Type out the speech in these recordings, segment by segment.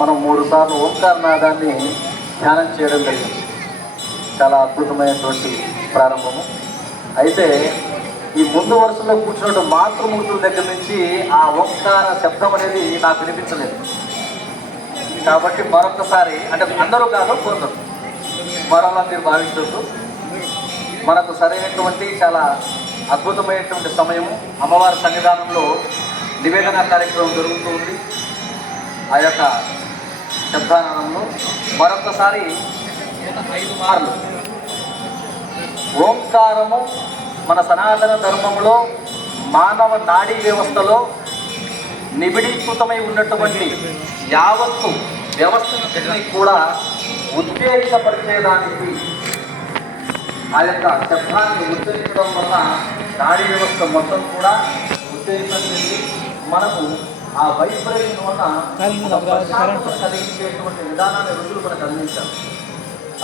మనం మూడు సార్లు ఓంకారనాదాన్ని ధ్యానం చేయడం జరిగింది. చాలా అద్భుతమైనటువంటి ప్రారంభము. అయితే ఈ ముందు వరుసలో కూర్చున్న మాతృమూర్తుల దగ్గర నుంచి ఆ ఓంకార శబ్దం అనేది నాకు వినిపించలేదు. కాబట్టి మరొకసారి అంటే అందరూ కాదు కొందరు. మరోలా మీరు భావించవచ్చు మనకు సరైనటువంటి చాలా అద్భుతమైనటువంటి సమయము. అమ్మవారి సన్నిధానంలో నివేదన కార్యక్రమం జరుగుతూ ఉంది. ఆ యొక్క శబ్దానంలో మరొకసారి ఐదు మార్లు ఓంకారము మన సనాతన ధర్మంలో మానవ నాడీ వ్యవస్థలో నిబిడీకృతమై ఉన్నటువంటి యావత్తు వ్యవస్థని కూడా ఉత్తేజితపరిచేదానికి ఆ యొక్క శబ్దాన్ని ఉత్తేజించడం వల్ల నాడీ వ్యవస్థ మొత్తం కూడా ఉత్తేజపరిచింది మనకు ఆ వైబ్రేషన్ వల్ల కలిగించేటువంటి విధానాన్ని ఋషులు మనకు అందించారు.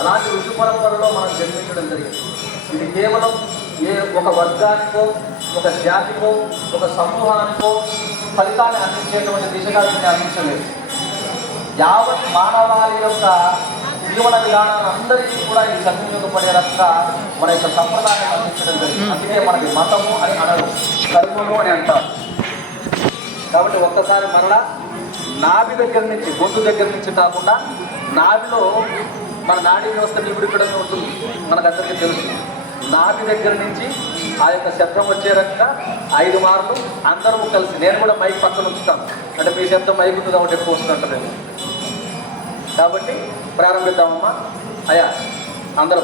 అలాంటి ఋషి పరంపరలో మనం జన్మించడం జరిగింది. ఇది కేవలం ఏ ఒక వర్గానికో ఒక జాతికో ఒక సమూహానికో ఫలితాన్ని అందించేటువంటి దిశగా దీన్ని అందించలేదు. యావత్ మానవాళి యొక్క జీవన విధానాన్ని అందరికీ కూడా ఇది సద్వినియోగపడే రకంగా మన యొక్క సంప్రదాయాన్ని అందించడం జరిగింది. అందుకే మనకి మతము అని అనరు కర్మము అని అంటారు. కాబట్టి ఒక్కసారి మరలా నాభి దగ్గర నుంచి గొంతు దగ్గర నుంచి కాకుండా నాభిలో మన నాడీ వ్యవస్థ నిబిడికడంగా ఉంటుంది. మనకందరికీ తెలుసు. నాభి దగ్గర నుంచి ఆ యొక్క శబ్దం వచ్చే రకంగా ఐదు మార్లు అందరూ కలిసి నేను కూడా మైక్ పక్కన ఉంచుతాను. అంటే మీ శబ్దం మైక్ ఉంది కాబట్టి ఎక్కువ వస్తుంటారు కాబట్టి ప్రారంభిద్దామమ్మా. అయ్యా అందరూ.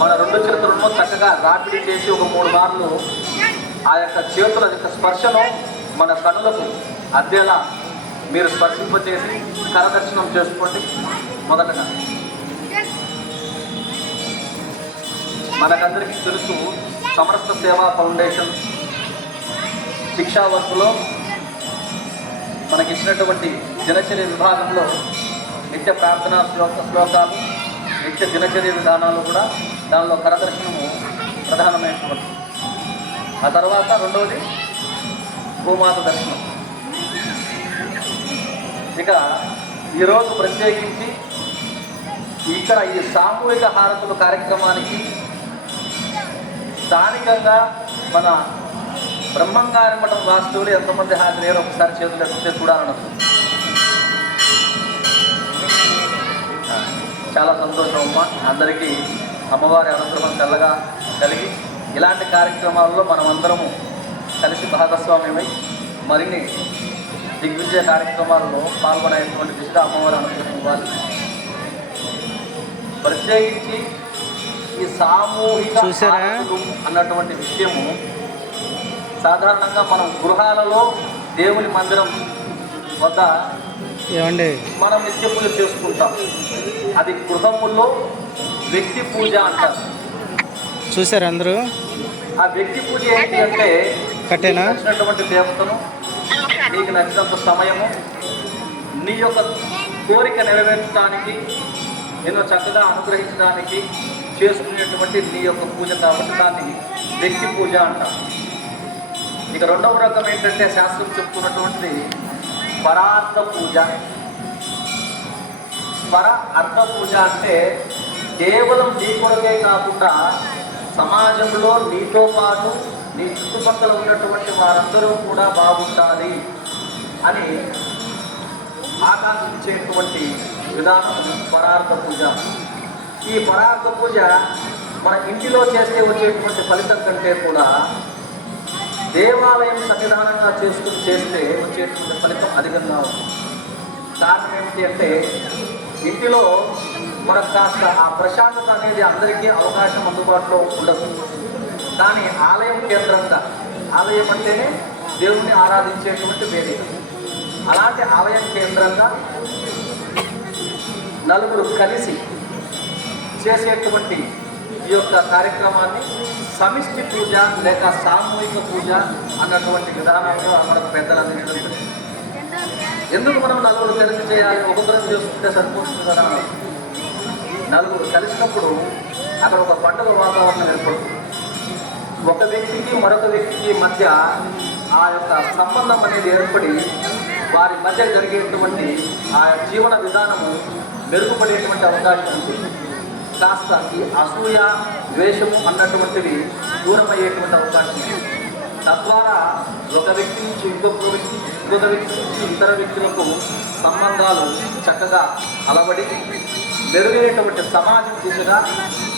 మన రెండు చేతులను చక్కగా రాపిడి చేసి ఒక మూడు మార్లు ఆ యొక్క చేతుల యొక్క స్పర్శను మన కనులకు అద్దెలా మీరు స్పర్శింపచేసి కరదర్శనం చేసుకోండి. మొదటగా మనకందరికీ తెలుసు సమరస్త సేవా ఫౌండేషన్ శిక్షా వర్క్లో మనకి ఇచ్చినటువంటి దినచర్య విభాగంలో నిత్య ప్రార్థనా శ్లోక శ్లోకాలు నిత్య దినచర్య విధానాలు కూడా దానిలో కరదర్శనము ప్రధానమైనటువంటి ఆ తర్వాత రెండవది భూమాత దర్శనం. ఇక ఈరోజు ప్రత్యేకించి ఇక్కడ ఈ సామూహిక హారతుల కార్యక్రమానికి స్థానికంగా మన బ్రహ్మంగారి మఠం వాస్తువులు ఎంతమంది హాజరయ్యారో ఒకసారి చేతులు ఎత్తితే చూడాలను చాలా సంతోషం అమ్మ. అందరికీ అమ్మవారి అనుగ్రహం చల్లగా కలిగి ఇలాంటి కార్యక్రమాల్లో మనమందరము కలిసి భాగస్వామ్యమై మరిన్ని దిగ్విజయ కార్యక్రమాల్లో పాల్గొనేటువంటి దిశగా అమ్మవారి అనుగ్రహం ఇవ్వాలి. ప్రత్యేకించి ఈ సామూహిక అన్నటువంటి విషయము సాధారణంగా మనం గృహాలలో దేవుని మందిరం వద్ద ఏమండి? మనం నిత్య పూజ చేసుకుంటాం. అది గృహములో వ్యక్తి పూజ అంటారు. చూసారు అందరూ? ఆ వ్యక్తి పూజ ఏంటి అంటే కట్టేనా? నచ్చినటువంటి దేవతను నీకు నచ్చినంత సమయము నీ యొక్క కోరిక నెరవేర్చడానికి నేను చక్కగా అనుగ్రహించడానికి చేసుకునేటువంటి నీ యొక్క పూజ కాబట్టి దాన్ని వ్యక్తి పూజ అంటాం ఇక రెండవ రకం ఏంటంటే శాస్త్రం చెప్పుకున్నటువంటిది పరార్థ పూజ. పర అర్థ పూజ అంటే కేవలం నీ కొరకే కాకుండా సమాజంలో నీతో పాటు నీ చుట్టుపక్కల ఉన్నటువంటి వారందరూ కూడా బాగుండాలి అని ఆకాంక్షించేటువంటి విధానం పరార్థ పూజ. ఈ పరార్థ పూజ మన ఇంటిలో చేస్తే వచ్చేటువంటి ఫలితం కంటే కూడా దేవాలయం సన్నిధానంగా చేసుకుని చేస్తే వచ్చేటువంటి ఫలితం అధికంగా ఉంటుంది. కారణం ఏమిటి అంటే ఇంటిలో మనకు కాస్త ఆ ప్రశాంతత అనేది అందరికీ అవకాశం అందుబాటులో ఉండదు. కానీ ఆలయం కేంద్రంగా ఆలయం అంటేనే దేవుణ్ణి ఆరాధించేటువంటి వేదిక అలాంటి ఆలయం కేంద్రంగా నలుగురు కలిసి చేసేటువంటి ఈ యొక్క కార్యక్రమాన్ని సమిష్టి పూజ లేక సామూహిక పూజ అన్నటువంటి విధానంలో మనకు పెద్దలు అందించడం ఎందుకు మనం నలుగురు కలిసి చేయాలి? ఒకరు చేసుకుంటే సరిపోతుంది కదా? నలుగురు కలిసినప్పుడు అక్కడ ఒక పండుగ వాతావరణం ఏర్పడుతుంది. ఒక వ్యక్తికి మరొక వ్యక్తికి మధ్య ఆ యొక్క సంబంధం అనేది ఏర్పడి వారి మధ్య జరిగేటువంటి ఆ జీవన విధానము మెరుగుపడేటువంటి అవకాశం ఉంది. కాస్త ఈ అసూయ ద్వేషము అన్నటువంటివి దూరమయ్యేటువంటి అవకాశం ఉంది. తద్వారా ఒక వ్యక్తి నుంచి ఇంకొక వ్యక్తి ఇంకొక వ్యక్తి నుంచి ఇతర వ్యక్తులకు సంబంధాలు చక్కగా అలవడి మెరుగైనటువంటి సమాజం దిశగా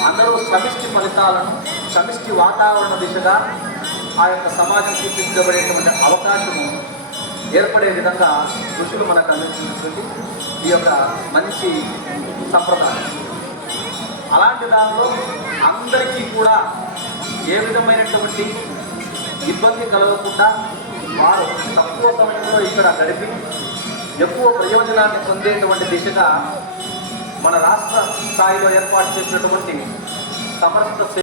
అందరూ సమిష్టి ఫలితాలను సమిష్టి వాతావరణ దిశగా ఆ యొక్క సమాజం తీర్చిదిద్దబడేటువంటి అవకాశము ఏర్పడే విధంగా ఋషులు మనకు అందించినటువంటి ఈ యొక్క మంచి సంప్రదాయం. అలాంటి దానిలో అందరికీ కూడా ఏ విధమైనటువంటి ఇబ్బంది కలగకుండా వారు తక్కువ సమయంలో ఇక్కడ గడిపి ఎక్కువ ప్రయోజనాన్ని పొందేటువంటి దిశగా మన రాష్ట్ర స్థాయిలో ఏర్పాటు చేసినటువంటి సమస్త